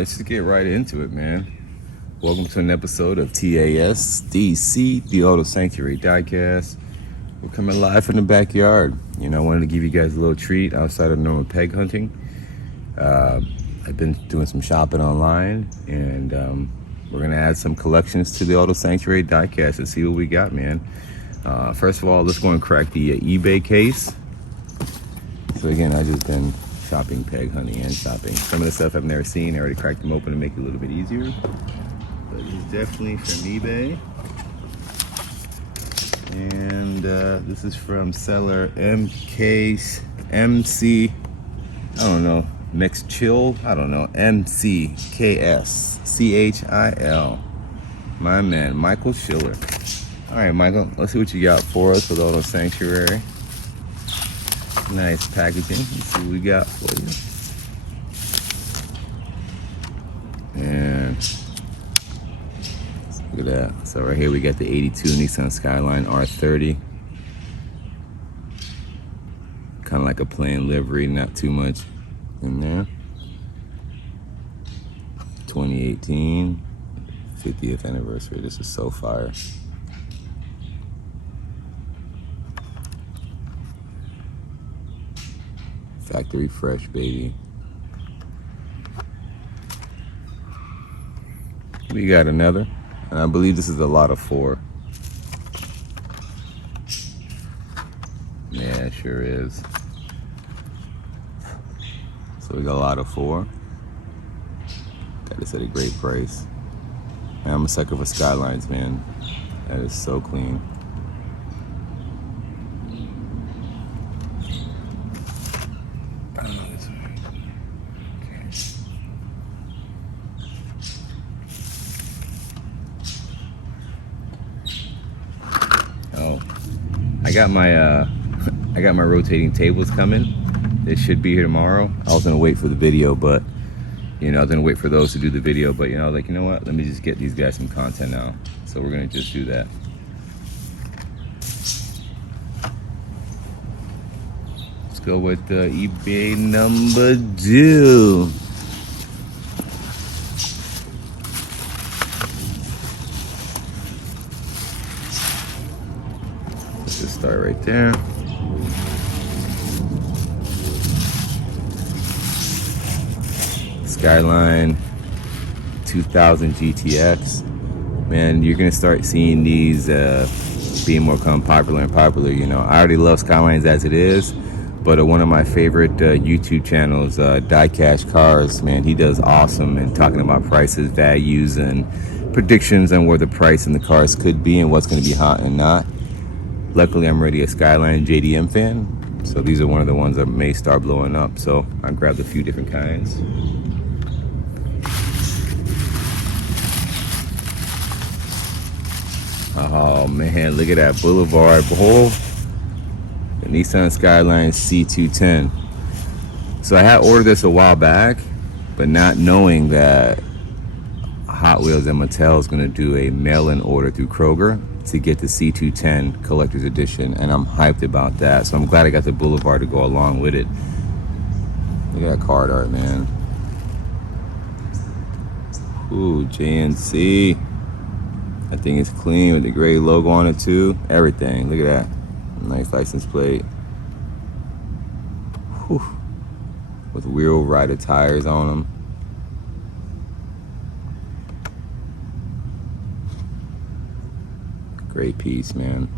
let's just get right into it, man. Welcome to an episode of T.A.S. DC, the Auto Sanctuary Diecast. We're coming live from the backyard. I wanted to give you guys a little treat outside of normal peg hunting. I've been doing some shopping online, and we're gonna add some collections to the Auto Sanctuary Diecast and see what we got, man. First of all, let's go and crack the eBay case. So again, I just been shopping, peg hunting, and shopping. Some of the stuff I've never seen, I already cracked them open to make it a little bit easier. But it's definitely from eBay. And this is from seller MC, I don't know, Mixed Chill, I don't know, MCKS, CHIL. My man, Michael Schiller. All right, Michael, let's see what you got for us with Auto Sanctuary. Nice packaging. Let's see what we got for you. And look at that. So right here we got the 82 Nissan Skyline R30. Kind of like a plain livery, not too much in there. 2018, 50th anniversary. This is so fire. Factory fresh, baby. We got another, and I believe this is a lot of 4. Yeah, it sure is. So we got a lot of 4. Got this at a great price. Man, I'm a sucker for Skylines, man. That is so clean. I got my rotating tables coming. They should be here tomorrow. I was gonna wait for the video, but I was gonna wait for those to do the video, but like, you know what? Let me just get these guys some content now. So we're gonna just do that. Let's go with eBay number 2. Start right there. Skyline 2000 GTX. Man, you're gonna start seeing these being more popular and popular. I already love Skylines as it is, but one of my favorite YouTube channels, Diecast Cars, man, he does awesome and talking about prices, values, and predictions on where the price in the cars could be and what's gonna be hot and not. Luckily, I'm already a Skyline JDM fan, so these are one of the ones that may start blowing up. So I grabbed a few different kinds. Oh man, look at that Boulevard, boy. The Nissan Skyline C210. So I had ordered this a while back, but not knowing that Hotwheels and Mattel is going to do a mail-in order through Kroger to get the C210 collector's edition, and I'm hyped about that. So I'm glad I got the Boulevard to go along with it. Look at that card art, man. Ooh, JNC. That thing is clean with the gray logo on it too. Everything. Look at that. Nice license plate. Whew. With wheel rider tires on them. Great piece, man.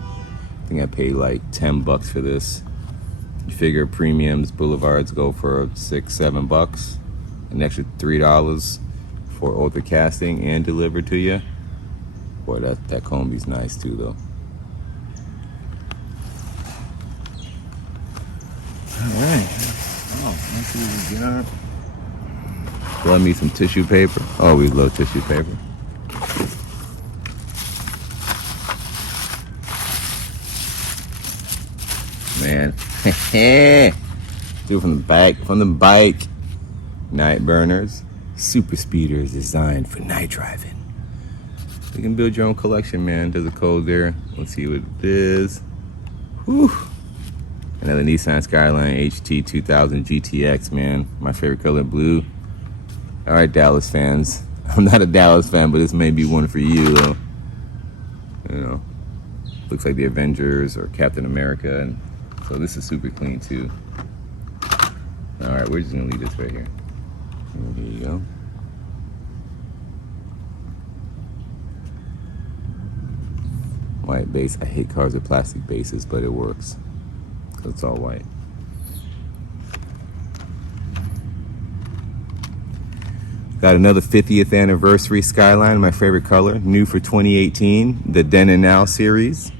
I think I paid like $10 for this. You figure premiums, Boulevards go for $6-7, an extra $3 for ultra casting and delivered to you. Boy, that Combi's nice too, though. All right. Oh, let's see what we got. Love me some tissue paper. Oh, we love tissue paper. Man, dude, from the bike, night burners, super speeders designed for night driving. You can build your own collection, man. There's a code there. Let's see what it is. Whew. Another Nissan Skyline HT 2000 GTX, man. My favorite color, blue. All right, Dallas fans. I'm not a Dallas fan, but this may be one for you. You know, looks like the Avengers or Captain America, and so this is super clean too. All right, we're just gonna leave this right here. Here you go. White base. I hate cars with plastic bases, but it works because it's all white. Got another 50th anniversary Skyline, my favorite color, new for 2018, the Then and Now series.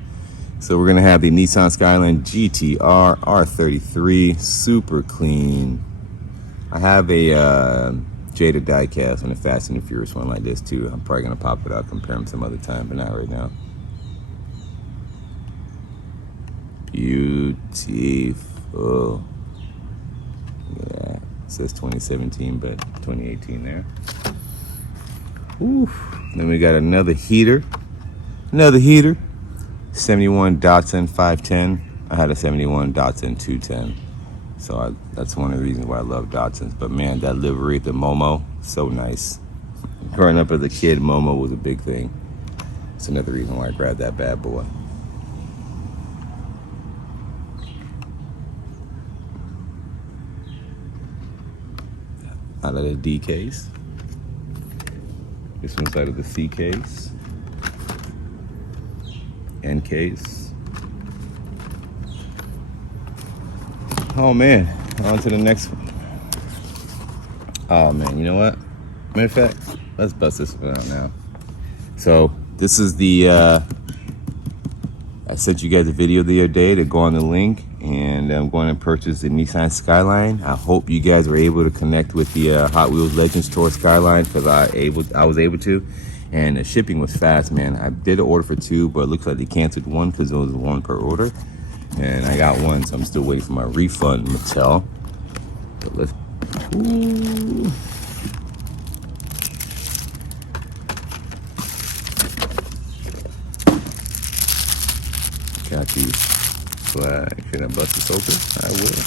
So we're gonna have the Nissan Skyline GTR R33, super clean. I have a Jada Diecast and a Fast and the Furious one like this too. I'm probably gonna pop it out, compare them some other time, but not right now. Beautiful. Yeah, it says 2017, but 2018 there. Ooh. Then we got another heater. 71 Datsun 510. I had a 71 Datsun 210. So that's one of the reasons why I love Datsuns. But man, that livery, the Momo, so nice. Growing up as a kid, Momo was a big thing. It's another reason why I grabbed that bad boy. Out of the D case. This one's out of the C case. N case. Oh man, on to the next one. Oh man, you know what? Matter of fact, let's bust this one out now. So this is the, I sent you guys a video the other day to go on the link, and I'm going to purchase the Nissan Skyline. I hope you guys were able to connect with the Hot Wheels Legends Tour Skyline, because I was able to, and the shipping was fast, man. I did an order for 2, but it looks like they canceled 1 because it was 1 per order, and I got 1, so I'm still waiting for my refund, Mattel. But let's. Ooh. Got these flags. Should I bust this open? I will.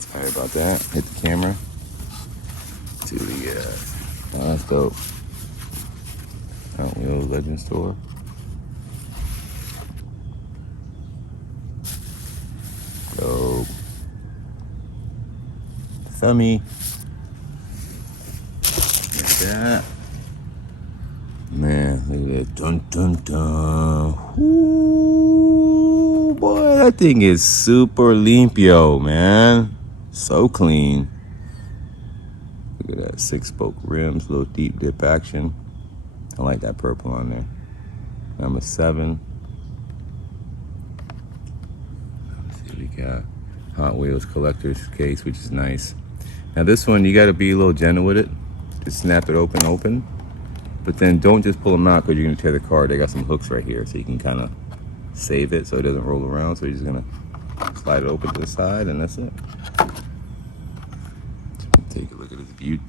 Sorry about that. Hit the camera. To the, oh, that's dope. Hot Wheels Legends Store. Dope. Thummy. Look at that. Man, look at that. Dun dun dun. Ooh, boy, that thing is super limpio, man. So clean. Look at that 6-spoke rims, little deep dip action. I like that purple on there. Number 7. Let's see what we got. Hot Wheels collector's case, which is nice. Now this one, you got to be a little gentle with it. Just snap it open. But then don't just pull them out because you're going to tear the car. They got some hooks right here, so you can kind of save it so it doesn't roll around. So you're just going to slide it open to the side, and that's it. Take a look at this beauty.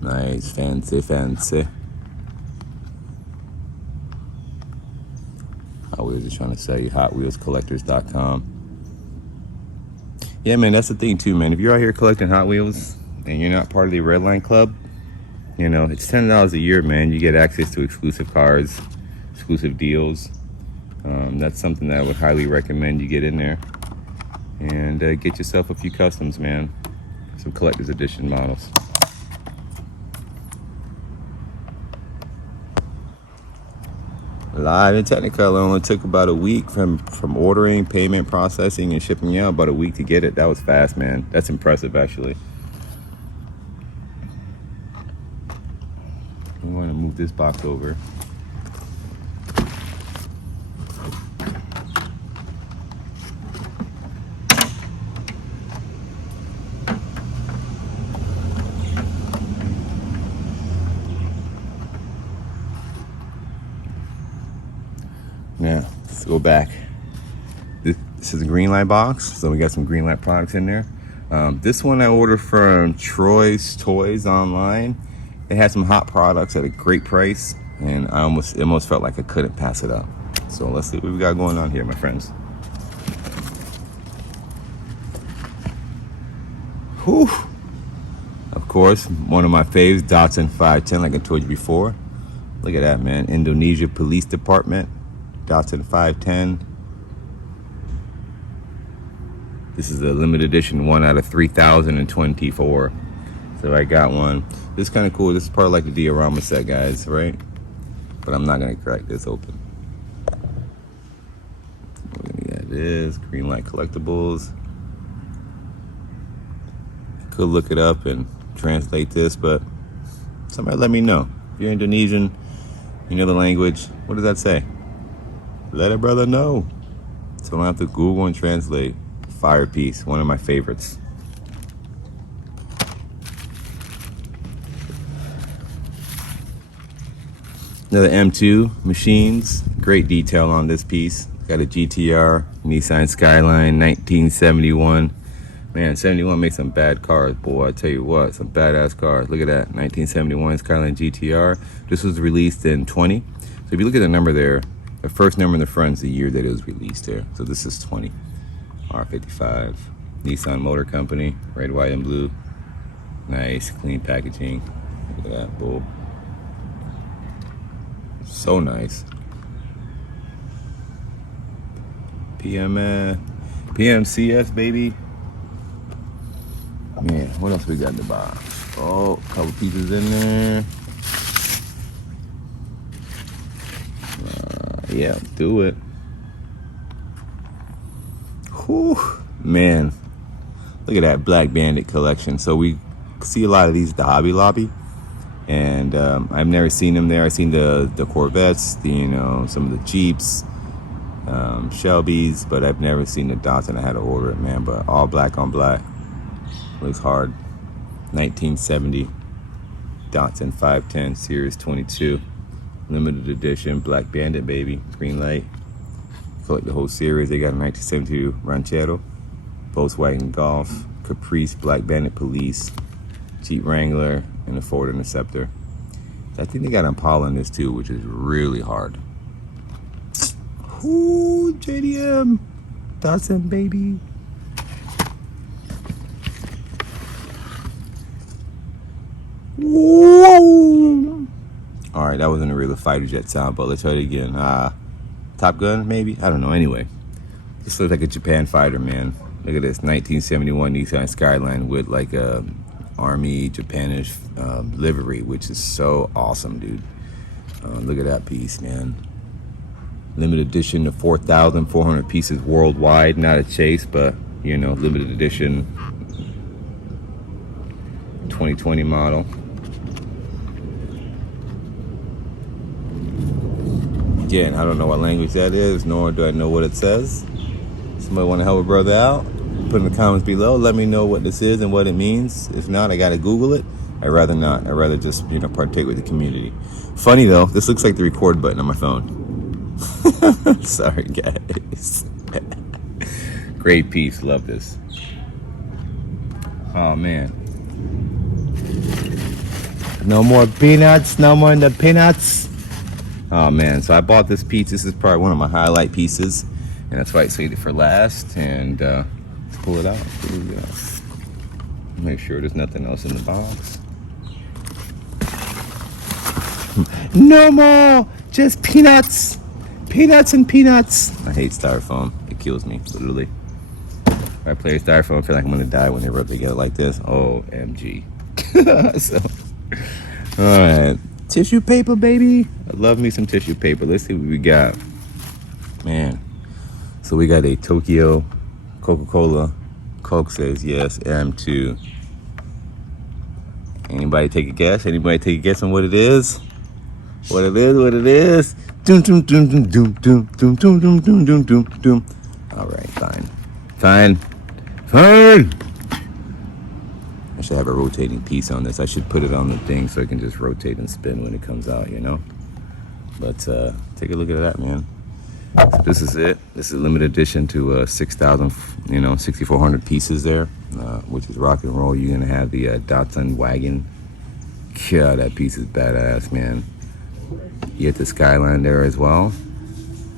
Nice, fancy. Hot Wheels is trying to sell you HotWheelsCollectors.com. Yeah, man, that's the thing too, man. If you're out here collecting Hot Wheels and you're not part of the Red Line Club, you know, it's $10 a year, man. You get access to exclusive cars, exclusive deals. That's something that I would highly recommend you get in there and get yourself a few customs, man. Some collector's edition models. Live in Technicolor only took about a week from ordering, payment, processing, and shipping out. About a week to get it. That was fast, man. That's impressive, actually. I'm going to move this box over. Now, let's go back. This is a Greenlight box, so we got some Greenlight products in there. This one I ordered from Troy's Toys online. They had some hot products at a great price, and it almost felt like I couldn't pass it up. So let's see what we got going on here, my friends. Whew. Of course, one of my faves, DATSUN 510, like I told you before. Look at that, man. Indonesia Police Department, DATSUN 510. This is a limited edition, 1 out of 3,024. So I got one. This is kind of cool. This is part of like the diorama set, guys, right? But I'm not gonna crack this open. That is Greenlight Collectibles. Could look it up and translate this, but somebody let me know. If you're Indonesian, you know the language. What does that say? Let a brother know. So I don't have to Google and translate. Fire piece, one of my favorites. Another M2 machines. Great detail on this piece. Got a GTR, Nissan Skyline, 1971. Man, 71 makes some bad cars, boy. I tell you what, some badass cars. Look at that, 1971 Skyline GTR. This was released in 20. So if you look at the number there, the first number in the front is the year that it was released there. So this is 20. R55. Nissan Motor Company, red, white, and blue. Nice, clean packaging. Look at that, bull. So nice. PMCS, baby. Man, what else we got in the box? Oh, a couple pieces in there. Yeah, do it. Whew, man. Look at that Black Bandit collection. So we see a lot of these at the Hobby Lobby. And I've never seen them there. I've seen the Corvettes, some of the Jeeps, Shelbys, but I've never seen the Datsun. I had to order it, man. But all black on black. Looks hard. 1970 Datsun 510 Series 22. Limited edition Black Bandit, baby. Greenlight. Collect the whole series. They got a 1972 Ranchero, Volkswagen Golf, Caprice Black Bandit Police, Jeep Wrangler, and a Ford Interceptor. I think they got Impala in this too, which is really hard. Ooh, JDM, Datsun, baby. Whoa! All right, that wasn't a real fighter jet sound, but let's try it again. Top Gun, maybe? I don't know. Anyway, this looks like a Japan fighter, man. Look at this, 1971 Nissan Skyline with like a Army Japanish livery, which is so awesome, dude. Look at that piece, man. Limited edition of 4,400 pieces worldwide. Not a chase, but limited edition 2020 model. Again, I don't know what language that is, nor do I know what it says. Somebody want to help a brother out? Put in the comments below. Let me know what this is and what it means. If not, I gotta Google it. I'd rather not. I'd rather just partake with the community. Funny though, this looks like the record button on my phone. Sorry guys. Great piece. Love this. Oh man. No more peanuts. No more in the peanuts. Oh man, so I bought this piece. This is probably one of my highlight pieces, and that's why I saved it for last. And let's pull it out. Make sure there's nothing else in the box. No more, just peanuts, peanuts and peanuts. I hate styrofoam. It kills me, literally. If I play styrofoam, I feel like I'm gonna die when they rub together like this. OMG. So, all right. Tissue paper, baby. I love me some tissue paper. Let's see what we got. Man. So we got a Tokyo Coca-Cola. Coke says yes, M2. Anybody take a guess? Anybody take a guess on what it is? What it is, what it is. Doom, doom, doom, doom, doom, doom, doom, doom, doom, doom, doom, doom, doom. All right, fine. Fine. Fine. I should have a rotating piece on this. I should put it on the thing so it can just rotate and spin when it comes out, But take a look at that, man. So this is it. This is a limited edition to 6,000, 6,400 pieces there, which is rock and roll. You're gonna have the DATSUN wagon. Yeah, that piece is badass, man. You get the Skyline there as well,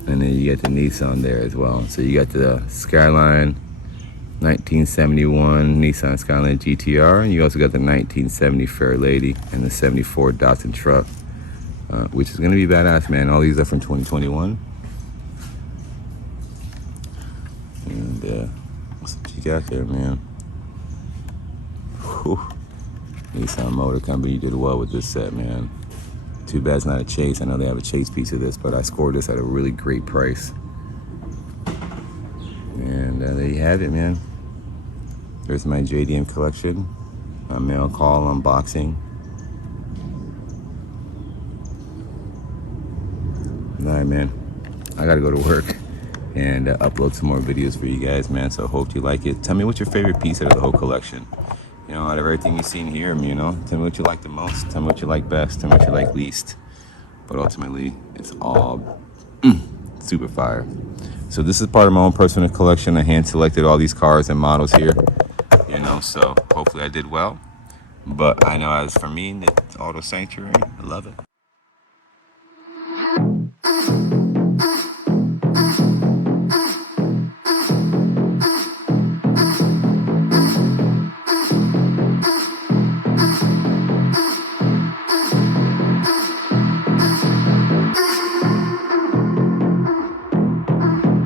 and then you get the Nissan there as well. So you got the Skyline 1971 Nissan Skyline GTR, and you also got the 1970 Fairlady and the 74 Datsun truck, which is gonna be badass, man. All these are from 2021. And what's what you got there, man? Whew. Nissan Motor Company did well with this set, man. Too bad it's not a Chase. I know they have a Chase piece of this, but I scored this at a really great price. And there you have it, man. There's my JDM collection, my mail call unboxing. Alright, man, I gotta go to work and upload some more videos for you guys, man. So hope you like it. Tell me what's your favorite piece out of the whole collection. Out of everything you've seen here, tell me what you like the most, tell me what you like best, tell me what you like least. But ultimately, it's all super fire. So this is part of my own personal collection. I hand selected all these cars and models here, so hopefully I did well. But I know as for me, it's Auto Sanctuary, I love it.